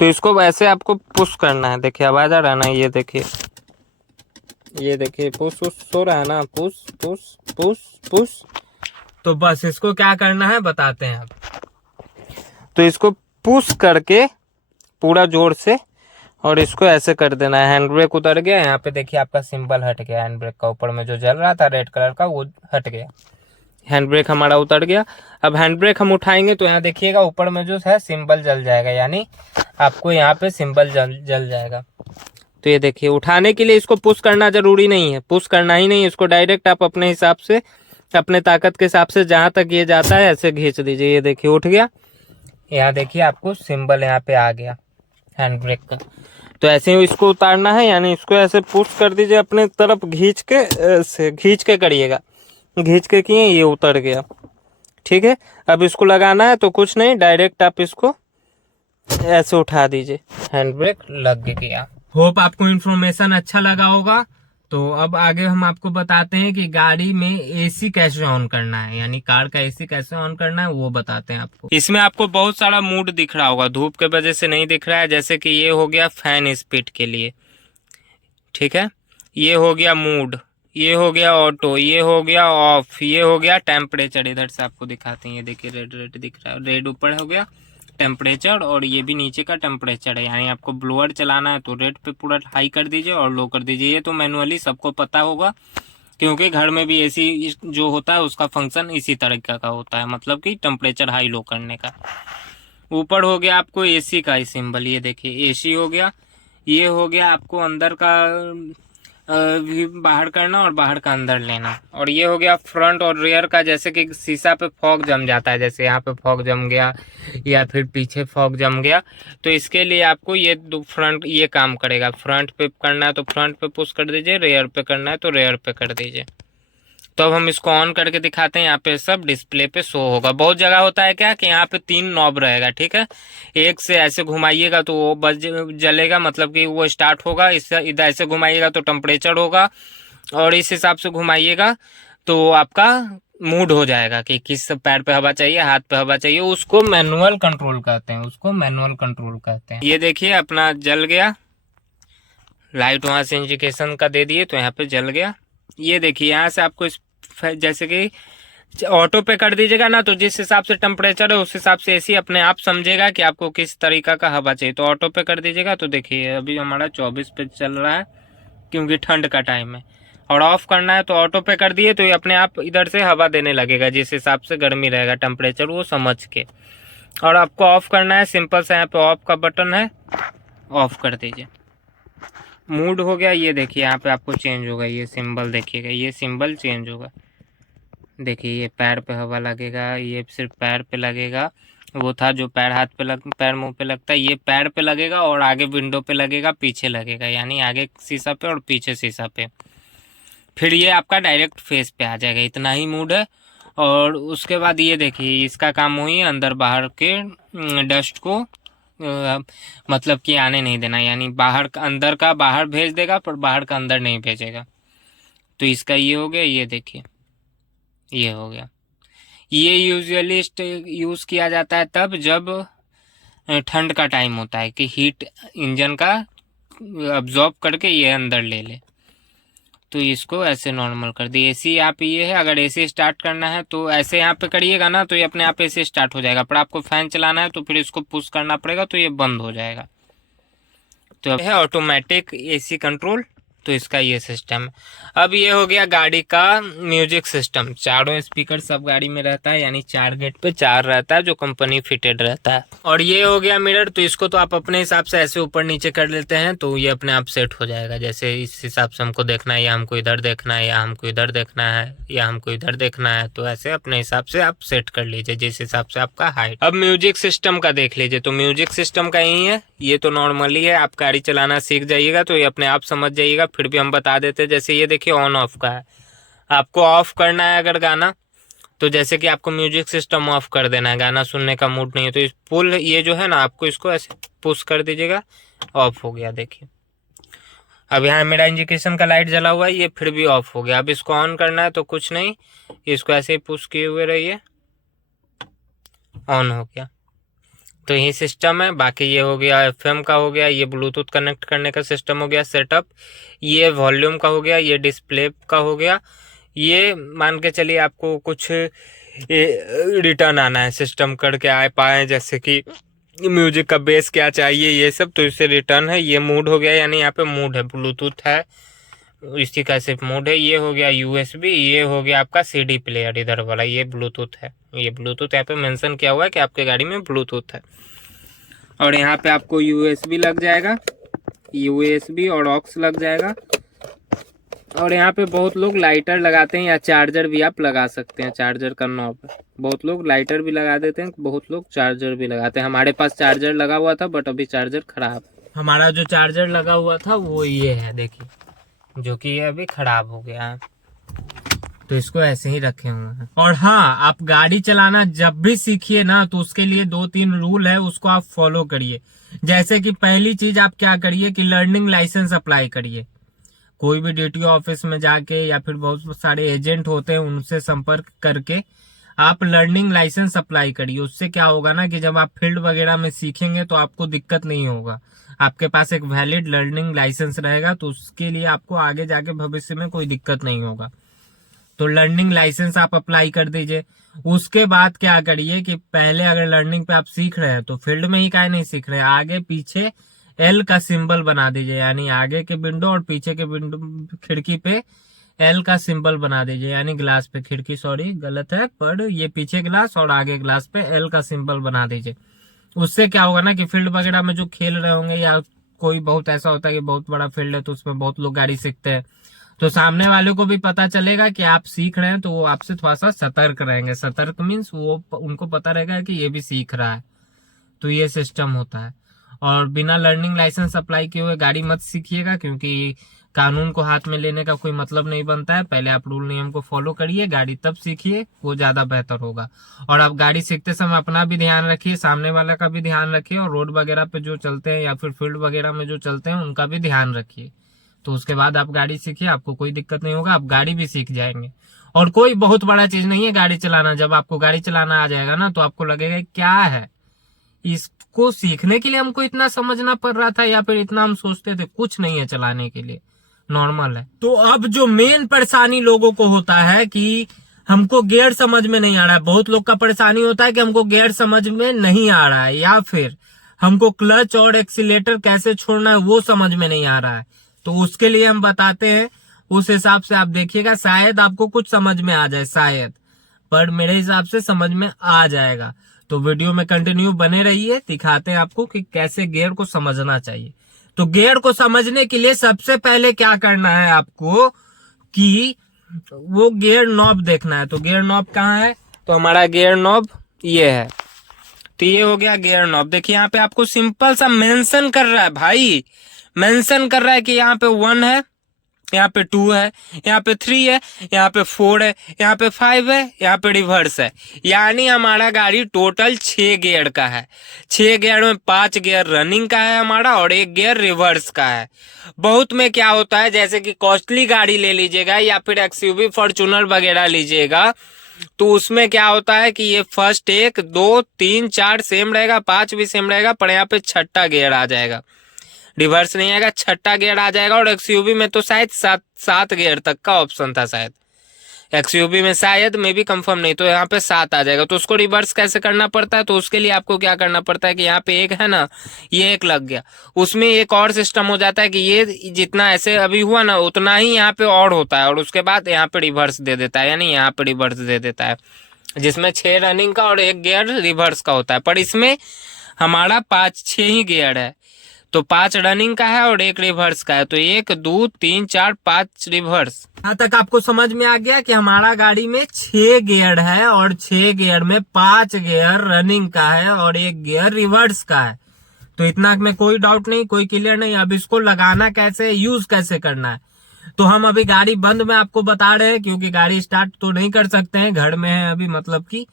तो इसको वैसे आपको पुश करना है। देखिए आवाज आ रहा है ना, ये देखिए पुश हो रहा है ना, पुश पुश पुश पुश। तो बस इसको क्या करना है बताते हैं अब। तो इसको पुश करके पूरा जोर से, और इसको ऐसे कर देना है। हैंड ब्रेक उतर गया, यहाँ पे देखिए आपका सिंबल हट गया, हैंड ब्रेक का ऊपर में जो जल रहा था रेड कलर का वो हट गया, हैंड ब्रेक हमारा उतर गया। अब हैंड ब्रेक हम उठाएंगे तो यहाँ देखिएगा ऊपर में जो है सिंबल जल जाएगा, यानी आपको यहाँ पे सिंबल जल जाएगा। तो ये देखिए उठाने के लिए इसको पुश करना जरूरी नहीं है, पुश करना ही नहीं, इसको डायरेक्ट आप अपने हिसाब से, अपने ताकत के हिसाब से जहां तक ये जाता है ऐसे खींच दीजिए। ये देखिए उठ गया, यहाँ देखिए आपको सिंबल यहाँ पे आ गया हैंड ब्रेक का। तो ऐसे ही इसको उतारना है, यानी इसको ऐसे पुश कर दीजिए अपने तरफ, खींच के करिएगा, खींच के किए ये उतर गया। ठीक है, अब इसको लगाना है तो कुछ नहीं, डायरेक्ट आप इसको ऐसे उठा दीजिए, हैंड ब्रेक लग गया। होप आपको इन्फॉर्मेशन अच्छा लगा होगा। तो अब आगे हम आपको बताते हैं कि गाड़ी में एसी कैसे ऑन करना है, यानी कार का एसी कैसे ऑन करना है वो बताते हैं आपको। इसमें आपको बहुत सारा मूड दिख रहा होगा, धूप के वजह से नहीं दिख रहा है। जैसे कि ये हो गया फैन स्पीड के लिए, ठीक है, ये हो गया मूड, ये हो गया ऑटो, ये हो गया ऑफ, ये हो गया टेम्परेचर। इधर से आपको दिखाते हैं, ये देखिए रेड रेड दिख रहा है, रेड ऊपर हो गया टेम्परेचर, और ये भी नीचे का टेम्परेचर है। यानी आपको ब्लोअर चलाना है तो रेड पे पूरा हाई कर दीजिए और लो कर दीजिए। ये तो मैनुअली सबको पता होगा, क्योंकि घर में भी एसी जो होता है उसका फंक्शन इसी तरीके का होता है, मतलब कि टेम्परेचर हाई लो करने का। ऊपर हो गया आपको एसी का सिंबल, ये देखिए एसी हो गया। ये हो गया आपको अंदर का भी बाहर करना और बाहर का अंदर लेना। और ये हो गया फ्रंट और रियर का, जैसे कि शीशा पे फॉग जम जाता है, जैसे यहाँ पे फॉग जम गया या फिर पीछे फॉग जम गया, तो इसके लिए आपको ये फ्रंट ये काम करेगा। फ्रंट पे करना है तो फ्रंट पे पुश कर दीजिए, रेयर पे करना है तो रेयर पे कर दीजिए। तो अब हम इसको ऑन करके दिखाते हैं, यहाँ पे सब डिस्प्ले पे शो होगा। बहुत जगह होता है क्या कि यहाँ पे 3 नॉब रहेगा, ठीक है, एक से ऐसे घुमाइएगा तो वो बस जलेगा, मतलब कि वो स्टार्ट होगा। इससे इधर ऐसे घुमाइएगा तो टेम्परेचर होगा, और इस हिसाब से घुमाइएगा तो आपका मूड हो जाएगा कि किस पैर पे हवा चाहिए, हाथ पे हवा चाहिए। उसको मैनुअल कंट्रोल कहते हैं, ये देखिए अपना जल गया, लाइट वहां से इंडिकेशन का दे दिए तो यहाँ पे जल गया। ये देखिए यहाँ से आपको जैसे कि ऑटो पे कर दीजिएगा ना, तो जिस हिसाब से टेम्परेचर है उस हिसाब से एसी अपने आप समझेगा कि आपको किस तरीका का हवा चाहिए। तो ऑटो पे कर दीजिएगा तो देखिए अभी हमारा 24 पे चल रहा है, क्योंकि ठंड का टाइम है। और ऑफ करना है तो ऑटो पे कर दिए तो ये अपने आप इधर से हवा देने लगेगा, जिस हिसाब से गर्मी रहेगा टेम्परेचर वो समझ के। और आपको ऑफ करना है, सिंपल सा यहाँ पे ऑफ का बटन है, ऑफ कर दीजिए। मूड हो गया, ये देखिए यहाँ पे आपको चेंज होगा, ये सिंबल देखिएगा, ये सिंबल चेंज होगा। देखिए ये पैर पे हवा लगेगा, ये सिर्फ पैर पे लगेगा। वो था जो पैर हाथ पे पैर मुंह पे लगता है, ये पैर पे लगेगा और आगे विंडो पे लगेगा, पीछे लगेगा, यानी आगे शीशा पे और पीछे शीशा पे। फिर ये आपका डायरेक्ट फेस पे आ जाएगा, इतना ही मूड है। और उसके बाद ये देखिए इसका काम वही है, अंदर बाहर के डस्ट को मतलब कि आने नहीं देना, यानी बाहर का अंदर का बाहर भेज देगा पर बाहर का अंदर नहीं भेजेगा। तो इसका ये हो गया, ये देखिए ये हो गया। ये यूजुअली यूज़ किया जाता है तब जब ठंड का टाइम होता है कि हीट इंजन का अब्जॉर्ब करके ये अंदर ले ले। तो इसको ऐसे नॉर्मल कर दिए। एसी आप ये है, अगर एसी स्टार्ट करना है तो ऐसे यहाँ पे करिएगा ना तो ये अपने आप एसी स्टार्ट हो जाएगा, पर आपको फैन चलाना है तो फिर इसको पुश करना पड़ेगा तो ये बंद हो जाएगा। तो है ऑटोमेटिक एसी कंट्रोल, तो इसका ये सिस्टम है। अब ये हो गया गाड़ी का म्यूजिक सिस्टम, चारों स्पीकर सब गाड़ी में रहता है, यानी 4 गेट पे 4 रहता है जो कंपनी फिटेड रहता है। और ये हो गया मिरर, तो इसको तो आप अपने हिसाब से ऐसे ऊपर नीचे कर लेते हैं तो ये अपने आप सेट हो जाएगा, जैसे इस हिसाब से हमको देखना है, या हमको इधर देखना है, या हमको इधर देखना है, या हमको इधर देखना है, तो ऐसे अपने हिसाब से आप सेट कर लीजिए जिस हिसाब से आपका हाइट। अब म्यूजिक सिस्टम का देख लीजिए, तो म्यूजिक सिस्टम का यही है, ये तो नॉर्मली है, आप गाड़ी चलाना सीख जाइएगा तो ये अपने आप समझ जाइएगा, फिर भी हम बता देते हैं। जैसे ये देखिए ऑन ऑफ का है, आपको ऑफ करना है अगर गाना, तो जैसे कि आपको म्यूजिक सिस्टम ऑफ कर देना है, गाना सुनने का मूड नहीं है, तो इस पुल ये जो है ना, आपको इसको ऐसे पुश कर दीजिएगा, ऑफ हो गया। देखिए अब यहाँ मेरा इंडिकेशन का लाइट जला हुआ है, ये फिर भी ऑफ हो गया। अब इसको ऑन करना है तो कुछ नहीं, इसको ऐसे ही पुश किए हुए रहिए, ऑन हो गया। तो यही सिस्टम है। बाकी ये हो गया एफएम का हो गया, ये ब्लूटूथ कनेक्ट करने का सिस्टम हो गया सेटअप, ये वॉल्यूम का हो गया, ये डिस्प्ले का हो गया, ये मान के चलिए आपको कुछ रिटर्न आना है, सिस्टम करके आ पाए, जैसे कि म्यूजिक का बेस क्या चाहिए ये सब, तो इससे रिटर्न है। ये मूड हो गया, यानी यहाँ पे मूड है, ब्लूटूथ है, इसी का सिर्फ मोड है। ये हो गया यूएसबी, ये हो गया आपका सीडी प्लेयर इधर वाला, ये ब्लूटूथ है, ये ब्लूटूथ यहाँ पे मेंशन किया हुआ है कि आपके गाड़ी में ब्लूटूथ है। और यहाँ पे आपको यूएसबी लग जाएगा, यूएसबी और ऑक्स लग जाएगा। और यहाँ पे बहुत लोग लाइटर लगाते हैं, या चार्जर भी आप लगा सकते हैं, चार्जर का नॉब है, बहुत लोग लाइटर भी लगा देते हैं, बहुत लोग चार्जर भी लगाते हैं। हमारे पास चार्जर लगा हुआ था, बट अभी चार्जर खराब, हमारा जो चार्जर लगा हुआ था वो ये है, देखिए, जो कि ये अभी खराब हो गया है, तो इसको ऐसे ही रखे हुए हैं। और हाँ, आप गाड़ी चलाना जब भी सीखिए ना, तो उसके लिए 2-3 रूल है, उसको आप फॉलो करिए। जैसे कि पहली चीज आप क्या करिए कि लर्निंग लाइसेंस अप्लाई करिए, कोई भी डीटीओ ऑफिस में जाके, या फिर बहुत सारे एजेंट होते हैं उनसे संपर्क करके आप लर्निंग लाइसेंस अप्लाई करिए। उससे क्या होगा ना कि जब आप फील्ड वगैरह में सीखेंगे तो आपको दिक्कत नहीं होगा, आपके पास एक वैलिड लर्निंग लाइसेंस रहेगा, तो उसके लिए आपको आगे जाके भविष्य में कोई दिक्कत नहीं होगा। तो लर्निंग लाइसेंस आप अप्लाई कर दीजिए। उसके बाद क्या करिए कि पहले अगर लर्निंग पे आप सीख रहे हैं तो फील्ड में ही काहे नहीं सीख रहे हैं, आगे पीछे एल का सिंबल बना दीजिए, यानी आगे के विंडो और पीछे के विंडो खिड़की पे एल का सिंबल बना दीजिए, यानी ग्लास पे खिड़की, सॉरी गलत है, पर ये पीछे ग्लास और आगे ग्लास पे एल का सिंबल बना दीजिए। उससे क्या होगा ना कि फील्ड वगैरह में जो खेल रहे होंगे, या कोई बहुत ऐसा होता है कि बहुत बड़ा फील्ड है तो उसमें बहुत लोग गाड़ी सीखते हैं, तो सामने वाले को भी पता चलेगा कि आप सीख रहे हैं, तो वो आपसे थोड़ा सा सतर्क रहेंगे। सतर्क मीन्स वो उनको पता रहेगा कि ये भी सीख रहा है, तो ये सिस्टम होता है। और बिना लर्निंग लाइसेंस अप्लाई किए हुए गाड़ी मत सीखिएगा, क्योंकि कानून को हाथ में लेने का कोई मतलब नहीं बनता है। पहले आप रूल नियम को फॉलो करिए, गाड़ी तब सीखिए, वो ज्यादा बेहतर होगा। और आप गाड़ी सीखते समय अपना भी ध्यान रखिए, सामने वाला का भी ध्यान रखिए, और रोड वगैरह पे जो चलते हैं या फिर फील्ड वगैरह में जो चलते हैं उनका भी ध्यान रखिए। तो उसके बाद आप गाड़ी सीखिए, आपको कोई दिक्कत नहीं होगा, आप गाड़ी भी सीख जाएंगे। और कोई बहुत बड़ा चीज नहीं है गाड़ी चलाना। जब आपको गाड़ी चलाना आ जाएगा ना, तो आपको लगेगा क्या है, इसको सीखने के लिए हमको इतना समझना पड़ रहा था, या फिर इतना हम सोचते थे, कुछ नहीं है चलाने के लिए, नॉर्मल है। तो अब जो मेन परेशानी लोगों को होता है कि हमको गियर समझ में नहीं आ रहा है। बहुत लोग का परेशानी होता है कि हमको गियर समझ में नहीं आ रहा है, या फिर हमको क्लच और एक्सीलेटर कैसे छोड़ना है वो समझ में नहीं आ रहा है। तो उसके लिए हम बताते हैं, उस हिसाब से आप देखिएगा, शायद आपको कुछ समझ में आ जाए, शायद, पर मेरे हिसाब से समझ में आ जाएगा। तो वीडियो में कंटिन्यू बने रहिए, दिखाते हैं आपको कि कैसे गियर को समझना चाहिए। तो गियर को समझने के लिए सबसे पहले क्या करना है आपको कि वो गियर नॉब देखना है। तो गियर नॉब कहाँ है, तो हमारा गियर नॉब ये है। तो ये हो गया गियर नॉब। देखिए यहाँ पे आपको सिंपल सा मेंशन कर रहा है भाई, मेंशन कर रहा है कि यहाँ पे 1 है, यहाँ पे 2 है, यहाँ पे 3 है, यहाँ पे 4 है, यहाँ पे 5 है, यहाँ पे रिवर्स है। यानी हमारा गाड़ी टोटल 6 गियर का है। 6 गियर में 5 गियर रनिंग का है हमारा, और 1 गियर रिवर्स का है। बहुत में क्या होता है, जैसे कि कॉस्टली गाड़ी ले लीजिएगा या फिर एक्सयूवी फॉर्च्यूनर वगैरह लीजिएगा, तो उसमें क्या होता है कि ये फर्स्ट 1 2 3 4 सेम रहेगा, 5 भी सेम रहेगा, पर यहाँ पे 6ठा गियर आ जाएगा। रिवर्स नहीं आएगा, छठा गियर आ जाएगा। और एक्सयूवी में तो शायद 7 गियर तक का ऑप्शन था शायद, एक्सयूवी में शायद, मे भी कंफर्म नहीं, तो यहाँ पे 7 आ जाएगा। तो उसको रिवर्स कैसे करना पड़ता है, तो उसके लिए आपको क्या करना पड़ता है कि यहाँ पे एक है ना, ये एक लग गया, उसमें एक और सिस्टम हो जाता है कि ये जितना ऐसे अभी हुआ ना उतना ही यहाँ पे और होता है, और उसके बाद यहाँ पे रिवर्स दे देता है, यानी यहाँ पे रिवर्स दे देता है, जिसमें 6 रनिंग का और 1 गियर रिवर्स का होता है। पर इसमें हमारा 5-6 ही गियर है, तो 5 रनिंग का है और 1 रिवर्स का है, तो 1 2 3 4 5 रिवर्स। यहाँ तक आपको समझ में आ गया कि हमारा गाड़ी में 6 गियर है और 6 गियर में 5 गियर रनिंग का है और 1 गियर रिवर्स का है। तो इतना में कोई डाउट नहीं, कोई क्लियर नहीं। अब इसको लगाना कैसे, यूज कैसे करना है, तो हम अभी गाड़ी बंद में आपको बता रहे हैं, क्योंकि गाड़ी स्टार्ट तो नहीं कर सकते हैं, घर में है अभी मतलब की,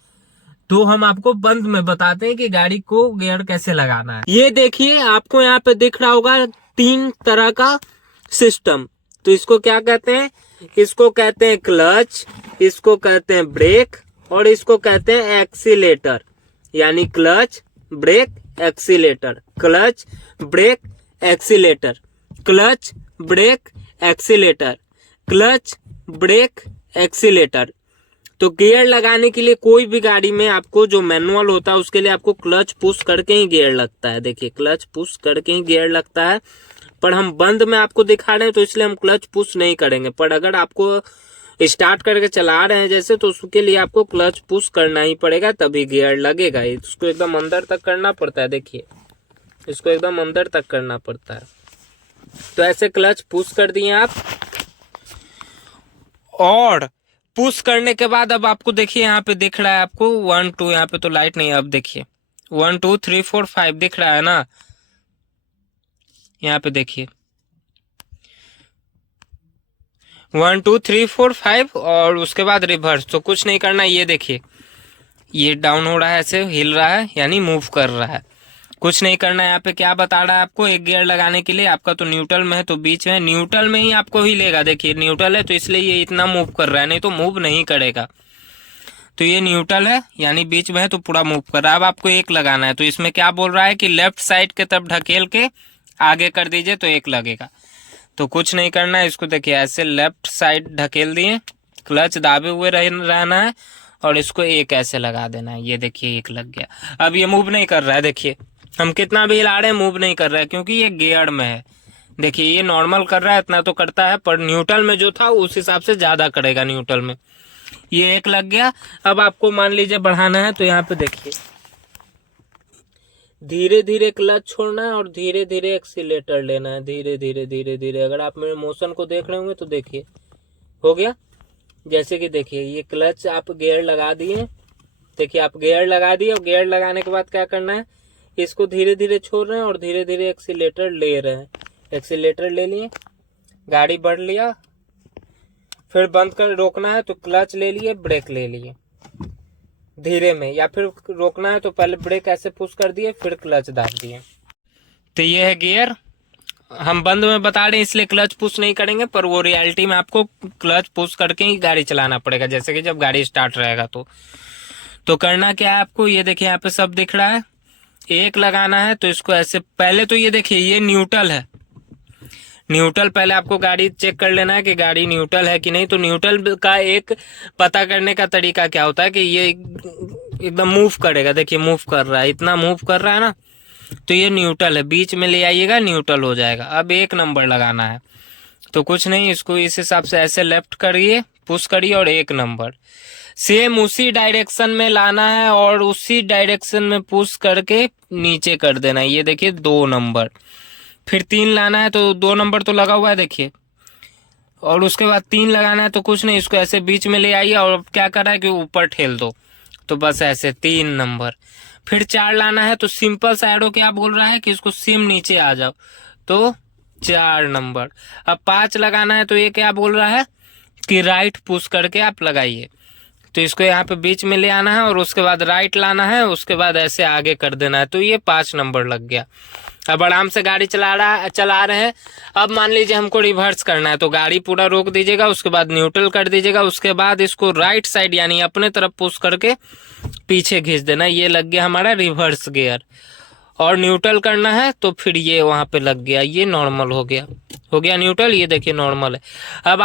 तो हम आपको बंद में बताते हैं कि गाड़ी को गियर कैसे लगाना है। ये देखिए आपको यहाँ पे दिख रहा होगा 3 तरह का सिस्टम। तो इसको क्या कहते हैं, इसको कहते हैं क्लच, इसको कहते हैं ब्रेक, और इसको कहते हैं एक्सीलेटर। यानी clutch brake accelerator, clutch brake accelerator, clutch brake accelerator, clutch brake accelerator. तो गियर लगाने के लिए कोई भी गाड़ी में आपको जो मैनुअल होता है उसके लिए आपको क्लच पुश करके ही गियर लगता है। देखिए क्लच पुश करके ही गियर लगता है, पर हम बंद में आपको दिखा रहे हैं तो इसलिए हम क्लच पुश नहीं करेंगे। पर अगर आपको स्टार्ट करके चला रहे हैं जैसे, तो उसके लिए आपको क्लच पुश करना ही पड़ेगा, तभी गियर लगेगा। इसको एकदम अंदर तक करना पड़ता है, देखिए इसको एकदम अंदर तक करना पड़ता है। तो ऐसे क्लच पुश कर दिए आप, और पुश करने के बाद अब आपको देखिए यहाँ पे दिख रहा है आपको 1 2, यहाँ पे तो लाइट नहीं है, अब देखिए 1 2 3 4 5 दिख रहा है ना, यहाँ पे देखिए 1 2 3 4 5, और उसके बाद रिवर्स। तो कुछ नहीं करना, ये देखिए ये डाउन हो रहा है, ऐसे हिल रहा है, यानी मूव कर रहा है। कुछ नहीं करना है। यहाँ पे क्या बता रहा है आपको, 1 गियर लगाने के लिए आपका तो न्यूट्रल में है, तो बीच में न्यूट्रल में ही आपको ही लेगा। देखिए न्यूट्रल है तो इसलिए ये इतना मूव कर रहा है, नहीं तो मूव नहीं करेगा। तो ये न्यूट्रल है यानी बीच में है, तो पूरा मूव कर रहा है। अब आपको 1 लगाना है, तो इसमें क्या बोल रहा है कि लेफ्ट साइड के तरफ ढकेल के आगे कर दीजिए तो 1 लगेगा। तो कुछ नहीं करना है, इसको देखिए ऐसे लेफ्ट साइड ढकेल दिए, क्लच दाबे हुए रहना है, और इसको 1 ऐसे लगा देना है। ये देखिए 1 लग गया। अब ये मूव नहीं कर रहा है, देखिए हम कितना भी हिला रहे हैं मूव नहीं कर रहा है, क्योंकि ये गियर में है। देखिए ये नॉर्मल कर रहा है, इतना तो करता है, पर न्यूट्रल में जो था उस हिसाब से ज्यादा करेगा न्यूट्रल में। ये 1 लग गया। अब आपको मान लीजिए बढ़ाना है, तो यहाँ पे देखिए धीरे धीरे क्लच छोड़ना है और धीरे धीरे एक्सीलेटर लेना है, धीरे धीरे धीरे धीरे। अगर आप मेरे मोशन को देख रहे होंगे तो देखिए हो गया। जैसे कि देखिए ये क्लच आप गियर लगा दिए, देखिए आप गियर लगा दिए, और गियर लगाने के बाद क्या करना है, इसको धीरे धीरे छोड़ रहे हैं और धीरे धीरे एक्सीलेटर ले रहे हैं। एक्सीलेटर ले लिए, गाड़ी बढ़ लिया, फिर बंद कर रोकना है तो क्लच ले लिए, ब्रेक ले लिए धीरे में, या फिर रोकना है तो पहले ब्रेक ऐसे पुश कर दिए फिर क्लच दाब दिए। तो ये है गियर। हम बंद में बता रहे हैं इसलिए क्लच पुश नहीं करेंगे, पर वो रियलिटी में आपको क्लच पुश करके ही गाड़ी चलाना पड़ेगा, जैसे कि जब गाड़ी स्टार्ट रहेगा। तो करना क्या है आपको, ये देखिए यहाँ पे सब दिख रहा है, 1 लगाना है। तो इसको ऐसे पहले तो ये देखिए ये न्यूट्रल है, न्यूट्रल पहले आपको गाड़ी चेक कर लेना है कि गाड़ी न्यूट्रल है कि नहीं। तो न्यूट्रल का एक पता करने का तरीका क्या होता है कि ये एकदम मूव करेगा, देखिए मूव कर रहा है, इतना मूव कर रहा है ना, तो ये न्यूट्रल है। बीच में ले आइएगा, न्यूट्रल हो जाएगा। अब 1 नंबर लगाना है, तो कुछ नहीं, इसको इस हिसाब से ऐसे लेफ्ट करिए, पुश करिए, और 1 नंबर सेम उसी डायरेक्शन में लाना है, और उसी डायरेक्शन में पुश करके नीचे कर देना है। ये देखिए 2 नंबर, फिर 3 लाना है, तो 2 नंबर तो लगा हुआ है देखिए, और उसके बाद 3 लगाना है। तो कुछ नहीं, इसको ऐसे बीच में ले आइए, और क्या कर रहा है कि ऊपर ठेल दो, तो बस ऐसे 3 नंबर। फिर 4 लाना है, तो सिंपल सा एरो क्या बोल रहा है कि इसको सिम नीचे आ जाओ, तो 4 नंबर। अब 5 लगाना है, तो ये क्या बोल रहा है कि राइट पुश करके आप लगाइए, तो इसको यहाँ पे बीच में ले आना है, और उसके बाद राइट लाना है, उसके बाद ऐसे आगे कर देना है। तो ये 5 नंबर लग गया। अब आराम से गाड़ी चला रहे हैं। अब मान लीजिए हमको रिवर्स करना है, तो गाड़ी पूरा रोक दीजिएगा, उसके बाद न्यूट्रल कर दीजिएगा, उसके बाद इसको राइट साइड यानी अपने तरफ पुश करके पीछे खींच देना। ये लग गया हमारा रिवर्स गियर। और न्यूट्रल करना है तो फिर ये वहां पे लग गया, ये नॉर्मल हो गया न्यूट्रल। ये देखिए नॉर्मल है। अब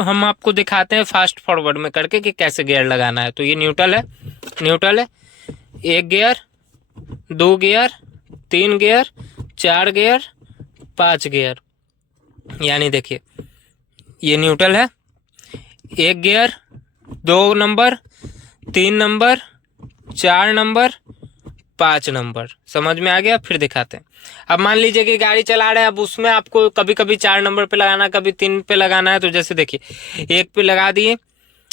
हम आपको दिखाते हैं फास्ट फॉरवर्ड में करके कि कैसे गियर लगाना है। तो ये न्यूट्रल है, न्यूट्रल है, 1 gear, 2 gear, 3 gear, 4 gear, 5 gear, यानी देखिए ये न्यूट्रल है, 1 gear, 2 number, 3 number, 4 number, 5 number. समझ में आ गया? फिर दिखाते हैं। अब मान लीजिए कि गाड़ी चला रहे हैं, अब उसमें आपको कभी कभी 4 नंबर पे लगाना है, कभी 3 पे लगाना है। तो जैसे देखिए 1 पे लगा दिए,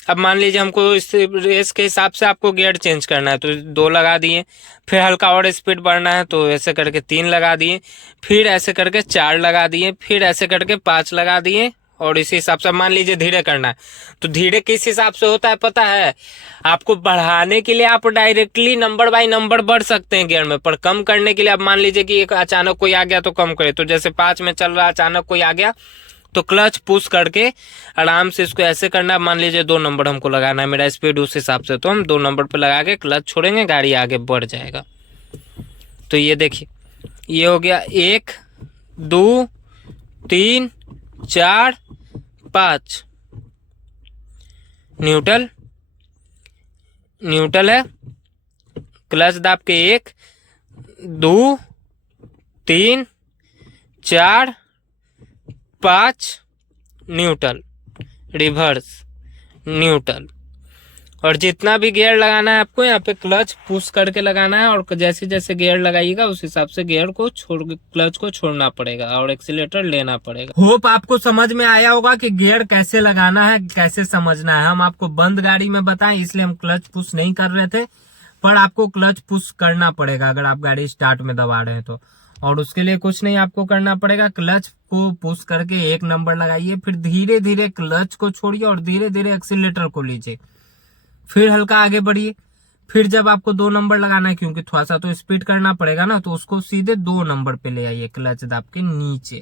अब मान लीजिए हमको इस रेस के हिसाब से आपको गियर चेंज करना है तो 2 लगा दिए, फिर हल्का और स्पीड बढ़ना है तो ऐसे करके 3 लगा दिए, फिर ऐसे करके 4 लगा दिए, फिर ऐसे करके 5 लगा दिए। और इसी हिसाब से मान लीजिए धीरे करना है तो धीरे किस हिसाब से होता है पता है? आपको बढ़ाने के लिए आप डायरेक्टली नंबर बाय नंबर बढ़ सकते हैं गियर में, पर कम करने के लिए आप मान लीजिए कि एक अचानक कोई आ गया तो कम करे। तो जैसे 5 में चल रहा, अचानक कोई आ गया तो क्लच पुश करके आराम से इसको ऐसे करना है। मान लीजिए 2 नंबर हमको लगाना है, मेरा स्पीड उस हिसाब से, तो हम 2 नंबर पे लगा के क्लच छोड़ेंगे, गाड़ी आगे बढ़ जाएगा। तो ये देखिए ये हो गया 1 2 3 4 5 न्यूट्रल, न्यूट्रल है, क्लच दाब के 1 2 3 4 5 न्यूट्रल, रिवर्स, न्यूट्रल। और जितना भी गियर लगाना है आपको यहाँ पे क्लच पुश करके लगाना है, और जैसे जैसे गियर लगाइएगा उस हिसाब से गियर को क्लच को छोड़ना पड़ेगा और एक्सीलेटर लेना पड़ेगा। होप आपको समझ में आया होगा कि गियर कैसे लगाना है, कैसे समझना है। हम आपको बंद गाड़ी में बताएं इसलिए हम क्लच पुश नहीं कर रहे थे, पर आपको क्लच पुश करना पड़ेगा अगर आप गाड़ी स्टार्ट में दबा रहे हैं तो। और उसके लिए कुछ नहीं आपको करना पड़ेगा, क्लच को पुश करके 1 नंबर लगाइए, फिर धीरे धीरे क्लच को छोड़िए और धीरे धीरे एक्सीलेटर को लीजिए, फिर हल्का आगे बढ़िए। फिर जब आपको 2 नंबर लगाना है, क्योंकि थोड़ा सा तो स्पीड करना पड़ेगा ना, तो उसको सीधे 2 नंबर पे ले आइए क्लच दाब के नीचे।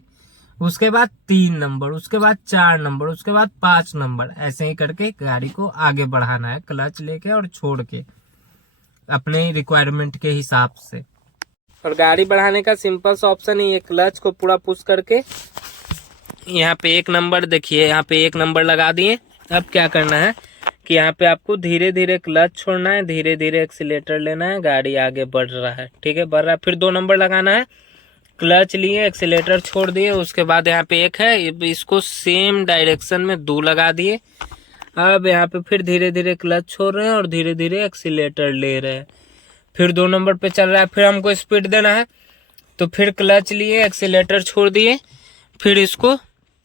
उसके बाद 3 नंबर, उसके बाद 4 नंबर, उसके बाद 5 नंबर, ऐसे ही करके गाड़ी को आगे बढ़ाना है क्लच लेके और छोड़ के अपने रिक्वायरमेंट के हिसाब से। और गाड़ी बढ़ाने का सिंपल सा ऑप्शन है, ये क्लच को पूरा पुश करके यहाँ पे 1 नंबर, देखिए यहाँ पे 1 नंबर लगा दिए। अब क्या करना है कि यहाँ पे आपको धीरे धीरे क्लच छोड़ना है, धीरे धीरे एक्सीलेटर लेना है, गाड़ी आगे बढ़ रहा है, ठीक है, बढ़ रहा है। फिर 2 नंबर लगाना है, क्लच लिए, एक्सीलेटर छोड़ दिए, उसके बाद यहाँ पे 1 है, इसको सेम डायरेक्शन में 2 लगा दिए। अब यहाँ पे फिर धीरे धीरे क्लच छोड़ रहे हैं और धीरे धीरे एक्सीलेटर ले रहे हैं। फिर 2 नंबर पे चल रहा है, फिर हमको स्पीड देना है तो फिर क्लच लिए, एक्सीलेटर छोड़ दिए, फिर इसको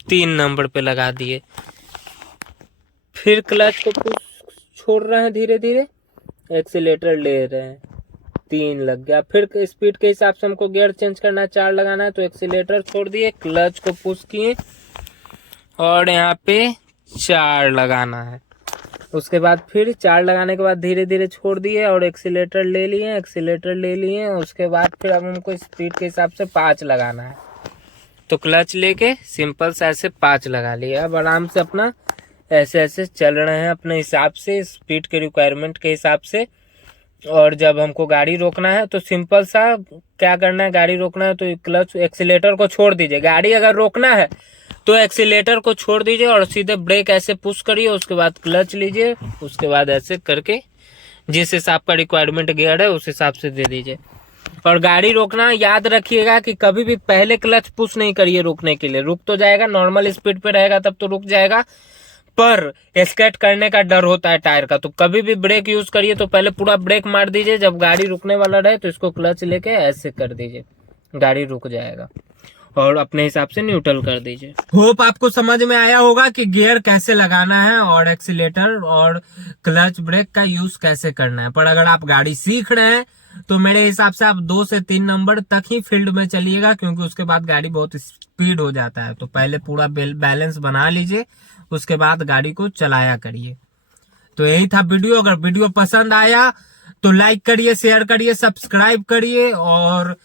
3 नंबर पे लगा दिए, फिर क्लच को छोड़ रहे हैं धीरे धीरे, एक्सीलेटर ले रहे हैं, 3 लग गया। फिर स्पीड के हिसाब से हमको गियर चेंज करना है, 4 लगाना है तो एक्सीलेटर छोड़ दिए, क्लच को पुश किए और यहाँ पे 4 लगाना है। उसके बाद फिर 4 लगाने के बाद धीरे धीरे छोड़ दिए और एक्सीलेटर ले लिए, एक्सीलेटर ले लिए। उसके बाद फिर अब हमको स्पीड के हिसाब से 5 लगाना है, तो क्लच लेके सिंपल से ऐसे 5 लगा लिए। अब आराम से अपना ऐसे ऐसे चल रहे हैं अपने हिसाब से, स्पीड के रिक्वायरमेंट के हिसाब से। और जब हमको गाड़ी रोकना है तो सिंपल सा क्या करना है, गाड़ी रोकना है तो क्लच एक्सीलेटर को छोड़ दीजिए। गाड़ी अगर रोकना है तो एक्सीलेटर को छोड़ दीजिए और सीधे ब्रेक ऐसे पुश करिए, उसके बाद क्लच लीजिए, उसके बाद ऐसे करके जिस हिसाब का रिक्वायरमेंट गियर है उस हिसाब से दे दीजिए। और गाड़ी रोकना याद रखिएगा कि कभी भी पहले क्लच पुश नहीं करिए रोकने के लिए। रुक तो जाएगा, नॉर्मल स्पीड पे रहेगा तब तो रुक जाएगा, पर स्केट करने का डर होता है टायर का। तो कभी भी ब्रेक यूज करिए तो पहले पूरा ब्रेक मार दीजिए, जब गाड़ी रुकने वाला रहे तो इसको क्लच लेके ऐसे कर दीजिए, गाड़ी रुक जाएगा। और अपने हिसाब से न्यूट्रल कर दीजिए। होप आपको समझ में आया होगा कि गियर कैसे लगाना है और एक्सीलेटर और क्लच ब्रेक का यूज कैसे करना है। पर अगर आप गाड़ी सीख रहे हैं तो मेरे हिसाब से आप 2 से 3 नंबर तक ही फील्ड में चलिएगा, क्योंकि उसके बाद गाड़ी बहुत स्पीड हो जाता है। तो पहले पूरा बैलेंस बना लीजिए, उसके बाद गाड़ी को चलाया करिए। तो यही था वीडियो। अगर वीडियो पसंद आया तो लाइक करिए, शेयर करिए, सब्सक्राइब करिए और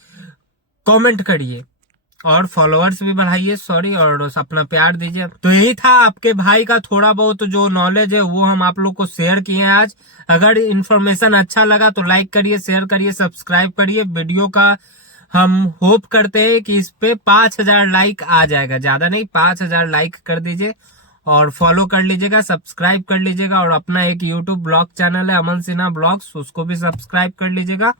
कमेंट करिए और फॉलोअर्स भी बढ़ाइए, और अपना प्यार दीजिए। तो यही था आपके भाई का थोड़ा बहुत जो नॉलेज है वो हम आप लोग को शेयर किए हैं आज। अगर इन्फॉर्मेशन अच्छा लगा तो लाइक करिए, शेयर करिए, सब्सक्राइब करिए। वीडियो का हम होप करते हैं कि इस पे 5,000 लाइक आ जाएगा, ज्यादा नहीं 5,000 लाइक कर दीजिए और फॉलो कर लीजिएगा, सब्सक्राइब कर लीजिएगा। और अपना एक यूट्यूब ब्लॉग चैनल है अमन सिन्हा ब्लॉग्स, उसको भी सब्सक्राइब कर लीजिएगा।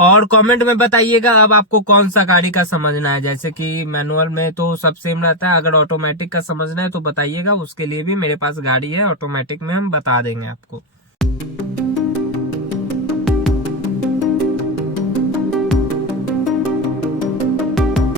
और कमेंट में बताइएगा अब आपको कौन सा गाड़ी का समझना है, जैसे कि मैनुअल में तो सब सेम रहता है, अगर ऑटोमेटिक का समझना है तो बताइएगा, उसके लिए भी मेरे पास गाड़ी है ऑटोमेटिक में, हम बता देंगे आपको।